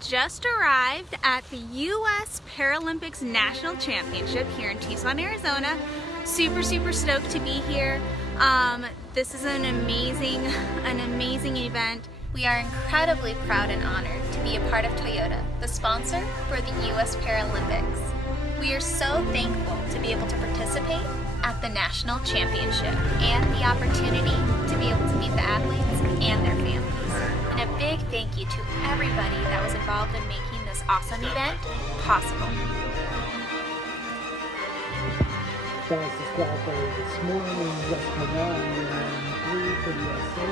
just arrived at the U.S. Paralympics National Championship here in Tucson, Arizona. Super stoked to be here. This is an amazing event. We are incredibly proud and honored to be a part of Toyota, the sponsor for the U.S. Paralympics. We are so thankful to be able to participate at the National Championship and the opportunity to be able to meet the athletes and their families. And a big thank you to everybody that was involved in making this awesome event possible. Fastest qualifier this morning, Jessica Long in lane 3 for the USA.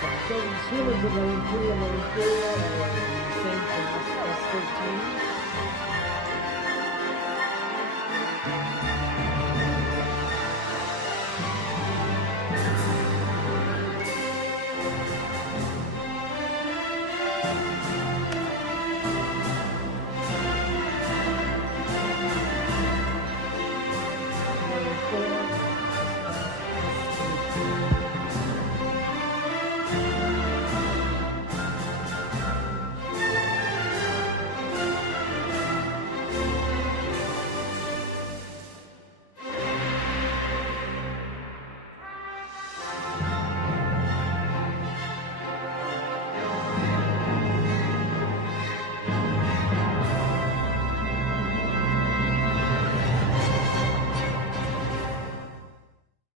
So the swimmers in lane 3 and lane 4 are in the same class, S13.